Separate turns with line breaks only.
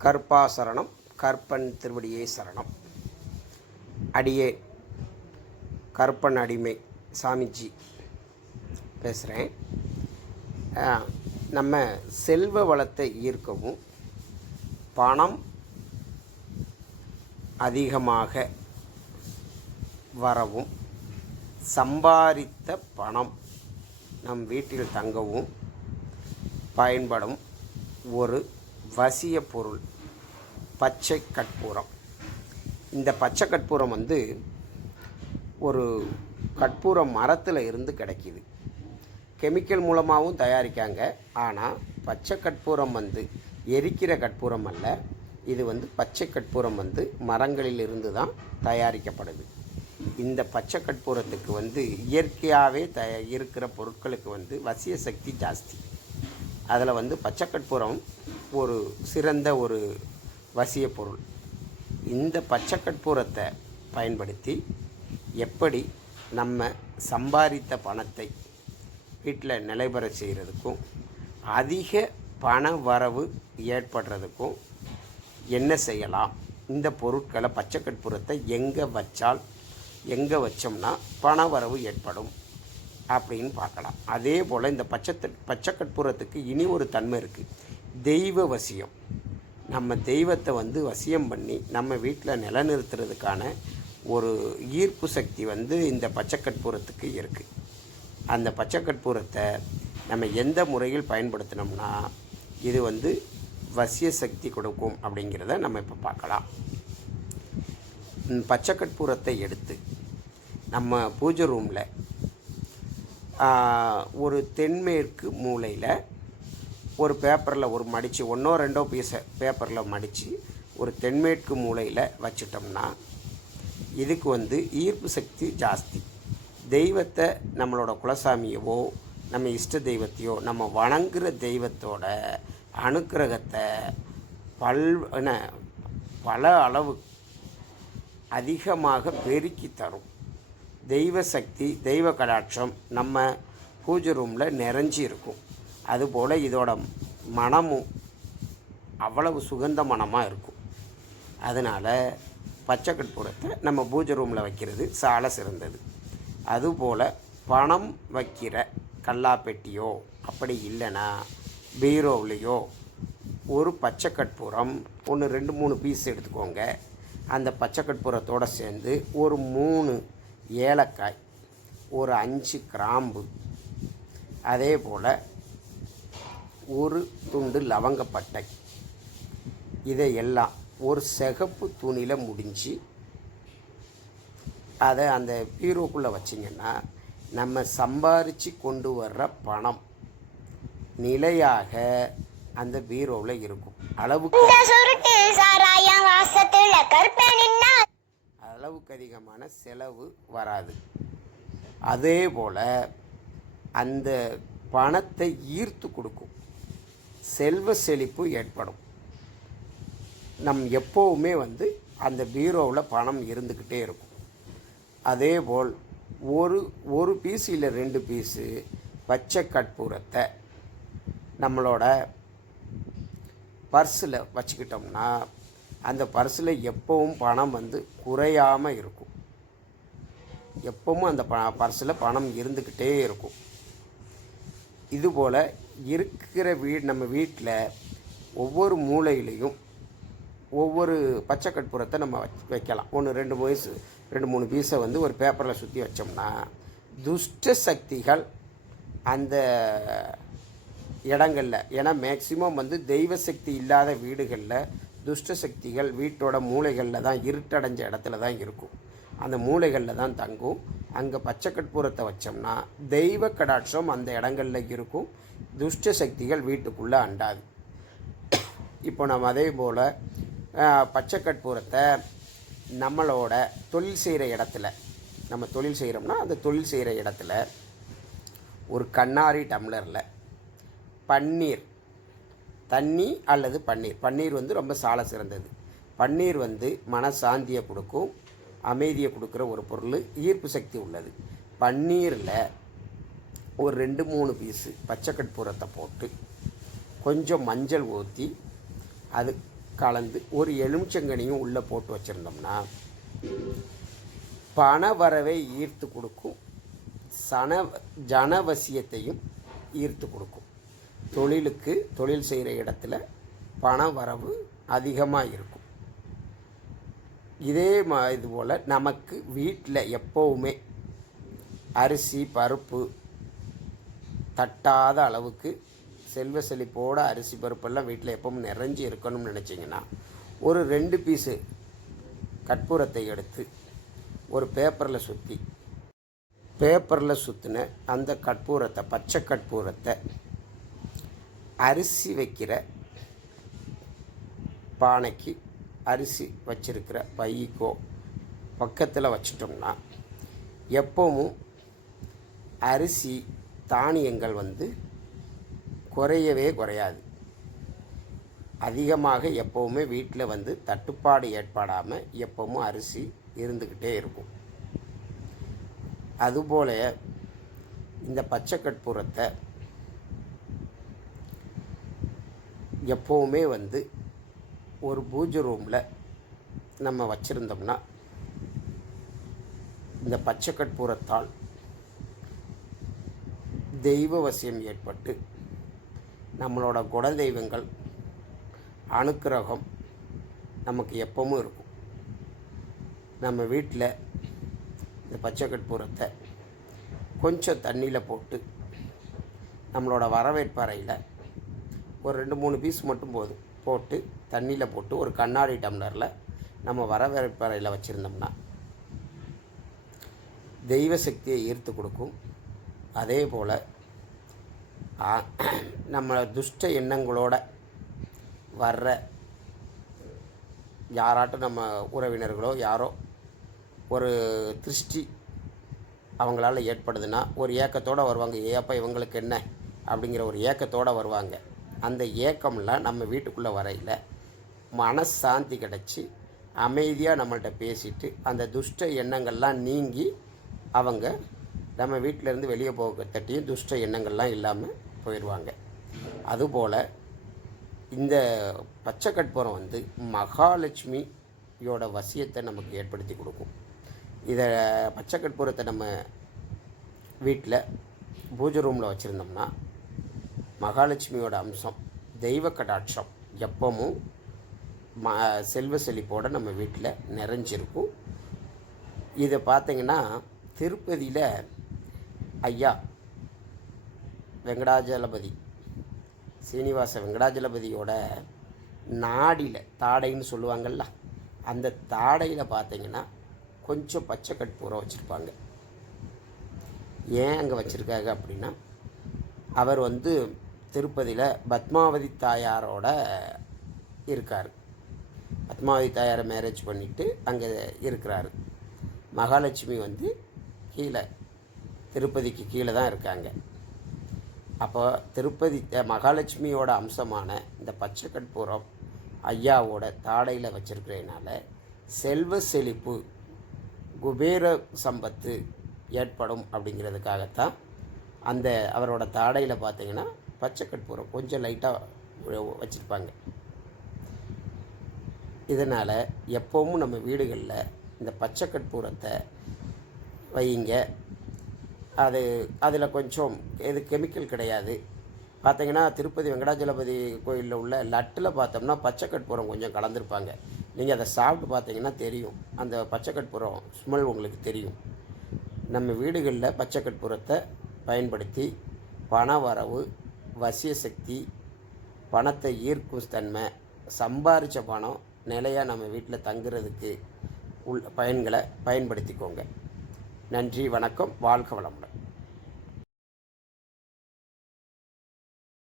கற்பாசரணம் கற்பன் திருவடியே சரணம். அடியே கற்பன் அடிமை சாமிஜி பேசுகிறேன் நம்ம செல்வ வளத்தை ஈர்க்கவும் பணம் அதிகமாக வரவும் சம்பாதித்த பணம் நம் வீட்டில் தங்கவும் பயன்படும் ஒரு வசிய பொருள் பச்சை கற்பூரம். இந்த பச்சை கற்பூரம் வந்து ஒரு கற்பூர மரத்தில் இருந்து கிடைக்கிது. கெமிக்கல் மூலமாகவும் தயாரிக்காங்க. ஆனால் பச்சை கற்பூரம் வந்து எரிக்கிற கற்பூரம் அல்ல. இது வந்து பச்சை கற்பூரம் வந்து மரங்களில் இருந்து தான் தயாரிக்கப்படுது. இந்த பச்சை கற்பூரத்துக்கு வந்து இயற்கையாகவே த இருக்கிற பொருட்களுக்கு வந்து வசிய சக்தி ஜாஸ்தி. அதில் வந்து பச்சை கற்பூரம் ஒரு சிறந்த ஒரு வசிய பொருள். இந்த பச்சை கற்பூரத்தை பயன்படுத்தி எப்படி நம்ம சம்பாதித்த பணத்தை வீட்டில் நிலைபெற செய்கிறதுக்கும் அதிக பண வரவு ஏற்படுறதுக்கும் என்ன செய்யலாம்? இந்த பொருட்களை பச்சை கற்பூரத்தை எங்கே வச்சால் எங்கே வச்சோம்னா பண வரவு ஏற்படும். அப்படின்னு பார்க்கலாம். அதே போல் இந்த பச்சை பச்சை கற்பூரத்துக்கு இனி ஒரு தன்மை இருக்குது தெய்வ வசியம். நம்ம தெய்வத்தை வந்து வசியம் பண்ணி நம்ம வீட்டில் நிலநிறுத்துறதுக்கான ஒரு ஈர்ப்பு சக்தி வந்து இந்த பச்சை கற்பூரத்துக்கு இருக்குது அந்த பச்சை கற்பூரத்தை நம்ம எந்த முறையில் பயன்படுத்தினோம்னா இது வந்து வசிய சக்தி கொடுக்கும் அப்படிங்கிறத நம்ம இப்போ பார்க்கலாம். பச்சை கற்பூரத்தை எடுத்து நம்ம பூஜை ரூமில் ஒரு தென்மேற்கு மூலையில் ஒரு பேப்பரில் ஒரு மடித்து ஒன்றோ ரெண்டோ பீஸை பேப்பரில் மடித்து ஒரு தென்மேற்கு மூலையில் வச்சிட்டோம்னா இதுக்கு வந்து ஈர்ப்பு சக்தி ஜாஸ்தி. தெய்வத்தை நம்மளோட குலசாமியவோ நம்ம இஷ்ட தெய்வத்தையோ நம்ம வணங்குகிற தெய்வத்தோட அனுக்கிரகத்தை பல் பல அளவு அதிகமாக பெருக்கி தரும். தெய்வ சக்தி தெய்வ கடாட்சம் நம்ம பூஜை ரூமில் நிறைஞ்சி இருக்கும். அதுபோல் இதோட மனமும் அவ்வளவு சுகந்த மனமாக இருக்கும். அதனால் பச்சை கற்பூரத்தை நம்ம பூஜை ரூமில் வைக்கிறது சால சிறந்தது. அதுபோல் பணம் வைக்கிற கல்லாப்பெட்டியோ அப்படி இல்லைன்னா பீரோவிலையோ ஒரு பச்சை கற்பூரம் ஒன்று ரெண்டு மூணு பீஸ் எடுத்துக்கோங்க. அந்த பச்சை கற்பூரத்தோடு சேர்ந்து ஒரு மூணு ஏலக்காய் ஒரு அஞ்சு கிராம்பு அதே போல் ஒரு துண்டு லவங்கப்பட்டை இதையெல்லாம் ஒரு சிகப்பு துணியில் முடிஞ்சு அதை அந்த பீரோக்குள்ளே வச்சிங்கன்னா நம்ம சம்பாரித்து கொண்டு வர்ற பணம் நிலையாக அந்த பீரோவில் இருக்கும். அளவுக்கு அளவுக்கு அதிகமான செலவு வராது. அதே போல் அந்த பணத்தை ஈர்த்து கொடுக்கும். செல்வ செழிப்பு ஏற்படும். நம் எப்போவுமே வந்து அந்த பீரோவில் பணம் இருந்துக்கிட்டே இருக்கும். அதே போல் ஒரு ஒரு பீஸ் இல்லை ரெண்டு பீஸு பச்சை கற்பூரத்தை நம்மளோட பர்ஸில் வச்சுக்கிட்டோம்னா அந்த பர்ஸில் எப்பவும் பணம் வந்து குறையாமல் இருக்கும். எப்பவும் அந்த ப பர்ஸில் பணம் இருந்துக்கிட்டே இருக்கும். இதுபோல் இருக்கிற வீடு நம்ம வீட்டில் ஒவ்வொரு மூலையிலையும் ஒவ்வொரு பச்சை கற்பூரத்தை நம்ம வைக்கலாம். ஒன்று ரெண்டு வயசு ரெண்டு மூணு பீஸை வந்து ஒரு பேப்பரில் சுற்றி வச்சோம்னா துஷ்ட சக்திகள் அந்த இடங்களில் ஏன்னா மேக்சிமம் வந்து தெய்வ சக்தி இல்லாத வீடுகளில் துஷ்ட சக்திகள் வீட்டோட மூலைகளில் தான் இருட்டடைஞ்ச இடத்துல தான் இருக்கும். அந்த மூலைகளில் தான் தங்கும். அங்கே பச்சை கற்பூரத்தை வச்சோம்னா தெய்வ கடாட்சம் அந்த இடங்களில் இருக்கும். துஷ்ட சக்திகள் வீட்டுக்குள்ளே அண்டாது. இப்போ நம்ம அதே போல் பச்சை கற்பூரத்தை நம்மளோட தொழில் செய்கிற இடத்துல நம்ம தொழில் செய்கிறோம்னா அந்த தொழில் செய்கிற இடத்துல ஒரு கண்ணாடி டம்ளரில் பன்னீர் தண்ணி அல்லது பன்னீர். பன்னீர் வந்து ரொம்ப சால சிறந்தது. பன்னீர் வந்து மனசாந்தியை கொடுக்கும் அமைதியை கொடுக்குற ஒரு பொருள் ஈர்ப்பு சக்தி உள்ளது. பன்னீரில் ஒரு ரெண்டு மூணு பீஸு பச்சை கற்பூரத்தை போட்டு கொஞ்சம் மஞ்சள் ஊற்றி அது கலந்து ஒரு எலுமிச்சங்கனியும் உள்ளே போட்டு வச்சுருந்தோம்னா பண வரவை ஈர்த்து கொடுக்கும் சன ஜனவசியத்தையும் ஈர்த்து கொடுக்கும். தொழிலுக்கு தொழில் செய்கிற இடத்துல பண வரவு அதிகமாக இருக்கும் இதே மா இது போல் நமக்கு வீட்டில் எப்போவுமே அரிசி பருப்பு தட்டாத அளவுக்கு செல்வ செழிப்போட அரிசி பருப்பெல்லாம் வீட்டில் எப்பவும் நிறைஞ்சு இருக்கணும்னு நினச்சிங்கன்னா ஒரு ரெண்டு பீஸு கற்பூரத்தை எடுத்து ஒரு பேப்பரில் சுற்றி பேப்பரில் சுற்றின அந்த கற்பூரத்தை பச்சை கற்பூரத்தை அரிசி வைக்கிற பானைக்கு அரிசி வச்சிருக்கிற பைக்கோ பக்கத்தில் வச்சிட்டோம்னா எப்பவும் அரிசி தானியங்கள் வந்து குறையவே குறையாது. அதிகமாக எப்போவுமே வீட்டில் வந்து தட்டுப்பாடு ஏற்படாமல் எப்பவும் அரிசி இருந்துக்கிட்டே இருக்கும். அதுபோல இந்த பச்சை கற்பூரத்தை எப்போவுமே வந்து ஒரு பூஜை ரூமில் நம்ம வச்சுருந்தோம்னா இந்த பச்சை கற்பூரத்தால் தெய்வ வசியம் ஏற்பட்டு நம்மளோட குட தெய்வங்கள் அனுக்கிரகம் நமக்கு எப்பவும் இருக்கும். நம்ம வீட்டில் இந்த பச்சை கற்பூரத்தை கொஞ்சம் தண்ணியில் போட்டு நம்மளோட வரவேற்பறையில் ஒரு ரெண்டு மூணு பீஸ் மட்டும் போதும் போட்டு தண்ணியில் போட்டு ஒரு கண்ணாடி டம்ளரில் நம்ம வரவேற்பறையில் வச்சுருந்தோம்னா தெய்வ சக்தியை ஈர்த்து கொடுக்கும். அதே போல் நம்ம துஷ்ட எண்ணங்களோட வர்ற யாராட்டும் நம்ம உறவினர்களோ யாரோ ஒரு திருஷ்டி அவங்களால ஏற்படுதுன்னா ஒரு ஏக்கத்தோடு வருவாங்க. ஏப்பா இவங்களுக்கு என்ன? அப்படிங்கிற ஒரு ஏக்கத்தோடு வருவாங்க. அந்த ஏக்கம்லாம் நம்ம வீட்டுக்குள்ளே வரையில் மனசாந்தி கிடச்சி அமைதியாக நம்மள்கிட்ட பேசிட்டு அந்த துஷ்ட எண்ணங்கள்லாம் நீங்கி அவங்க நம்ம வீட்டிலேருந்து வெளியே போக தட்டியும் துஷ்ட எண்ணங்கள்லாம் இல்லாமல் போயிடுவாங்க அதுபோல் இந்த பச்சை கற்பூரம் வந்து மகாலட்சுமியோட வசியத்தை நமக்கு ஏற்படுத்தி கொடுக்கும். இதை பச்சை கற்பூரத்தை நம்ம வீட்டில் பூஜை ரூமில் வச்சுருந்தோம்னா மகாலட்சுமியோட அம்சம் தெய்வ கடாட்சம் எப்பவும் ம செல்வ செழிப்போடு நம்ம வீட்டில் நிறைஞ்சிருக்கும் இதை பார்த்தீங்கன்னா திருப்பதியில் ஐயா வெங்கடாஜலபதி சீனிவாச வெங்கடாஜலபதியோட நாடியில் தாடைன்னு சொல்லுவாங்கள்ல அந்த தாடையில் பார்த்தீங்கன்னா கொஞ்சம் பச்சை கற்பூரம் வச்சுருப்பாங்க. ஏன் அங்கே வச்சுருக்காங்க அப்படின்னா அவர் வந்து திருப்பதியில் பத்மாவதி தாயாரோட இருக்கார். பத்மாவதி தாயாரை மேரேஜ் பண்ணிவிட்டு அங்கே இருக்கிறாரு. மகாலட்சுமி வந்து கீழே திருப்பதிக்கு கீழே தான் இருக்காங்க. அப்போ திருப்பதி மகாலட்சுமியோட அம்சமான இந்த பச்சை கற்பூரம் ஐயாவோட தாடையில் வச்சுருக்கிறதுனால செல்வ செழிப்பு குபேர சம்பத்து ஏற்படும் அப்படிங்கிறதுக்காகத்தான் அந்த அவரோட தாடையில் பார்த்தீங்கன்னா பச்சை கற்பூரம் கொஞ்சம் லைட்டாக வச்சுருப்பாங்க. இதனால் எப்போவும் நம்ம வீடுகளில் இந்த பச்சை கற்பூரத்தை வையுங்க. அது அதில் கொஞ்சம் எது கெமிக்கல் கிடையாது. பார்த்தீங்கன்னா திருப்பதி வெங்கடாஜலபதி கோயிலில் உள்ள லட்டில் பார்த்தோம்னா பச்சை கற்பூரம் கொஞ்சம் கலந்துருப்பாங்க. நீங்கள் அதை சாப்பிட்டு பார்த்தீங்கன்னா தெரியும். அந்த பச்சை கற்பூரம் ஸ்மெல் உங்களுக்கு தெரியும். நம்ம வீடுகளில் பச்சை கற்பூரத்தை பயன்படுத்தி பண வரவு வசிய சக்தி பணத்தை ஈர்க்கும் தன்மை சம்பாரித்த பணம் நிலையாக நம்ம வீட்டில் தங்குறதுக்கு உள் பயன்களை பயன்படுத்திக்கோங்க. நன்றி வணக்கம் வாழ்க வளமுடன்.